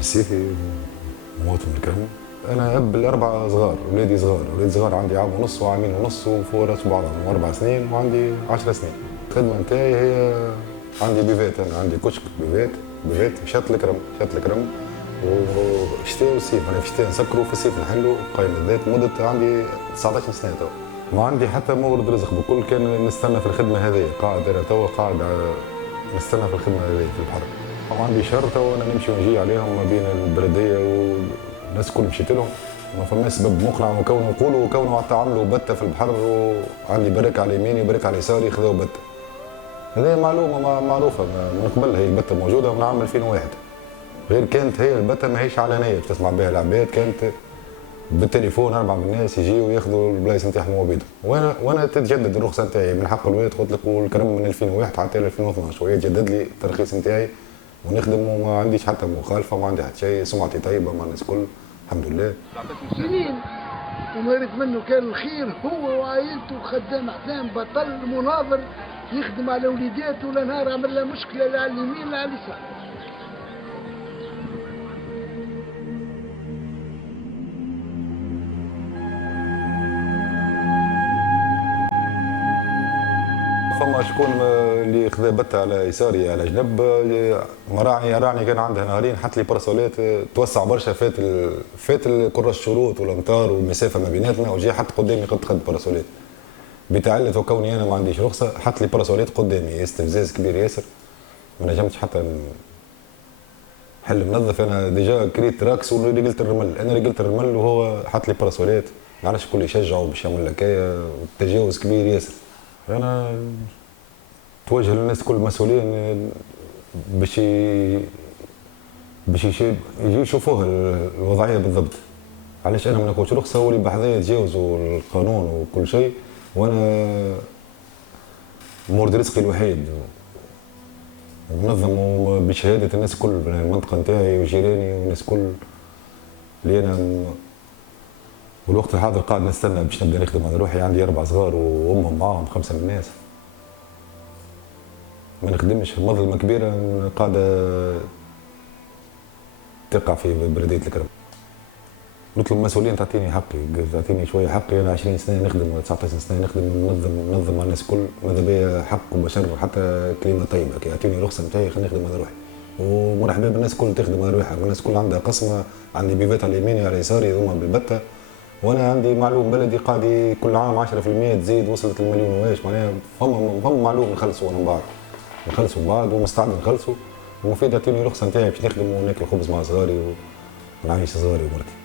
بالسيفي مواطن الكرم. انا اب الاربعه صغار، ولادي صغار، عندي عام ونص وعامين ونص وفوق راس بعضهم، واربع سنين وعندي 10 سنين. الخدمه نتاعي هي عندي بيفات، انا عندي كشك بيفات شط الكرم وشتاء وصيف. انا في الشتاء نسكروا وفي الصيف نحلوا قايمه الذات مده عندي 19 سنه توا. ما عندي حتى مورد رزق بكل، كان نستنى في الخدمه هذه قاعد انا توا قاعد نستنى في الخدمه هذه في البحر. وعندي شهر توا انا نمشي ونجي عليهم ما بين البلديه والناس الكل مشيت لهم. ما فماش سبب مقنع وكونوا يقولوا وكونوا تعملوا بته في البحر وعندي برك على يميني وبرك على يساري خذوا بته. هذه معلومه معروفه من قبل، هي البته موجوده من عام 2001. غير كانت هي البته ماهيش علنيه تسمع بها العباد، كانت بالتليفون اربع من الناس يجيوا ياخذوا البلايص نتاعهم وبيضهم. وانا تتجدد الرخصه نتاعي من حق الوالد قلت لك، والكرم من 2001 حتى 2012 وهي تجدد لي الترخيص نتاعي ونخدم وما عنديش حتى مخالفه وما عندي حتى شيء، سمعتي طيبه مع الناس الكل الحمد لله. سنين ومارد منه كان الخير، هو وعائلته خدام حزام بطل مناظر يخدم على وليداته ولا نهار عمل له مشكله لا على اليمين لا على اليسار. فما شكون اللي خذا بته على يساري على جنب، راني كان عندها نهارين حط لي باراسولات توسع برشا، فات كرة الشروط والامطار والمسافه ما بيناتنا، وجا حط قدامي قد باراسولات بتعلت وكوني انا ما عنديش رخصه، حط لي باراسولات قدامي، استفزاز كبير ياسر. ما نجمتش حتى نحل منظف. انا ديجا كريت راكس ورجلت الرمل، انا رجلت الرمل وهو حط لي باراسولات، ما عرفش الكل يشجعوا باش يعمل هكايا، تجاوز كبير ياسر. انا توجه للناس كل المسؤولين باش يجي يشوفوها الوضعيه بالضبط. علاش انا ما ناخذش رخصه واللي بحذايا يتجاوزوا القانون وكل شيء، وانا مورد رزقي الوحيد منظم بشهاده الناس كل المنطقه نتاعي وجيراني والناس كل اللي انا. والوقت الحاضر قاعد نستنى باش نبدا نخدم على روحي، عندي 4 صغار وامهم معاهم 5 من الناس. ما نخدمش مظلمه كبيره قاعده تقع في بلديه الكرم. نطلب المسؤولين تعطيني حقي، تعطيني شويه حقي. انا 20 سنه نخدم ولا 19 سنه نخدم، ننظم مع الناس الكل، ماذا بيا حق وبشر حتى كلمه طيبه كي يعطيني رخصه نتاعي خلينا نخدم على روحي. ومرحبا بالناس الكل تخدم على روحها، الناس الكل عندها قسمه، عندي بيفات على يميني على يساري هما بالبته، وانا عندي معلوم بلدي قاعد كل عام 10% تزيد وصلت للمليون واش معناها. هم معلوم نخلصوا من بعض، نخلصوا من بعض ومستعد نخلصوا، ومفيد يعطيني رخصه نتاعي باش نخدم وناكل خبز مع صغاري ونعيش صغاري ومرتي.